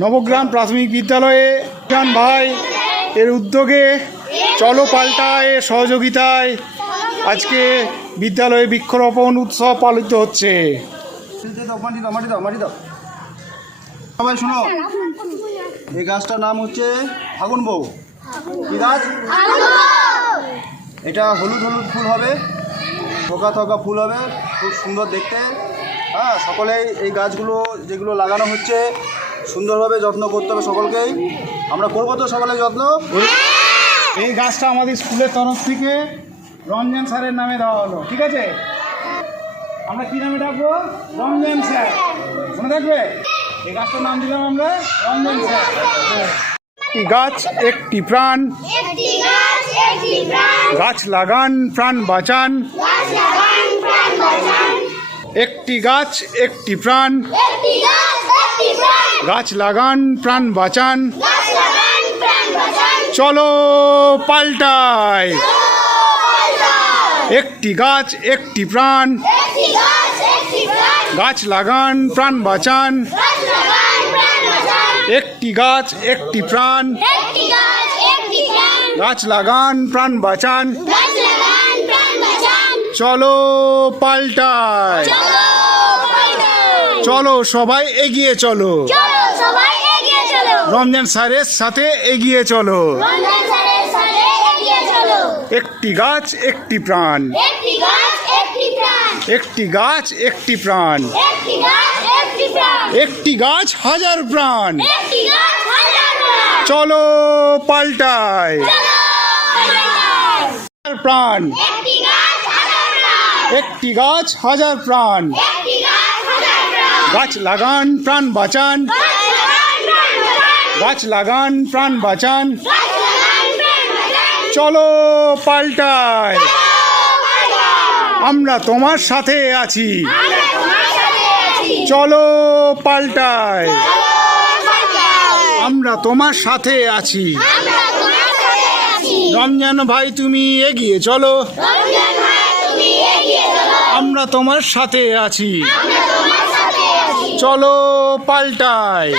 নবগ্রাম প্রাথমিক বিদ্যালয়ে জান ভাই এর উদ্যোগে চলো পাল্টায় সহযোগিতায় আজকে বিদ্যালয়ে বৃক্ষরোপণ উৎসব পালিত হচ্ছে। সবাই শোনো, এই গাছটার নাম হচ্ছে ফাগুন বউ। কি গাছ? এটা হলুদ হলুদ ফুল হবে, থোকা থোকা ফুল হবে, খুব সুন্দর দেখতে। হ্যাঁ, সকলেই এই গাছগুলো যেগুলো লাগানো হচ্ছে সুন্দরভাবে যত্ন করতে হবে সকলকেই। আমরা করবো তো সকলে যত্ন। এই গাছটা আমাদের স্কুলের তরফ থেকে রঞ্জন স্যারের নামে দেওয়া হলো, ঠিক আছে? আমরা কি নামে ডাকবো? রঞ্জন স্যার, মনে থাকবে? এই গাছটার নাম দিলাম আমরা রঞ্জন স্যার। একটি গাছ একটি প্রাণ, গাছ লাগান প্রাণ বাঁচান। একটি গাছ একটি প্রাণ, গাছ লাগান প্রাণ বাঁচান। চলো পাল্টায়, একটি গাছ একটি প্রাণ, গাছ লাগান প্রাণ বাঁচান। একটি গাছ একটি প্রাণ, গাছ লাগান প্রাণ বাঁচান। চলো পাল্টায়, চলো সবাই এগিয়ে চলো, রমজান স্যারের সাথে এগিয়ে চলো। একটি গাছ একটি প্রাণ, একটি গাছ একটি প্রাণ, একটি গাছ হাজার প্রাণ। চলো পাল্টায়, প্রাণ, একটি গাছ হাজার প্রাণ। গাছ লাগান প্রাণ বাঁচান, গাছ লাগান প্রাণ বাঁচান। চলো পাল্টায়, আমরা তোমার সাথে আছি। চলো পাল্টায়, আমরা তোমার সাথে আছি। রমজান ভাই তুমি এগিয়ে চলো, আমরা তোমার সাথে আছি। চলো পাল্টায়।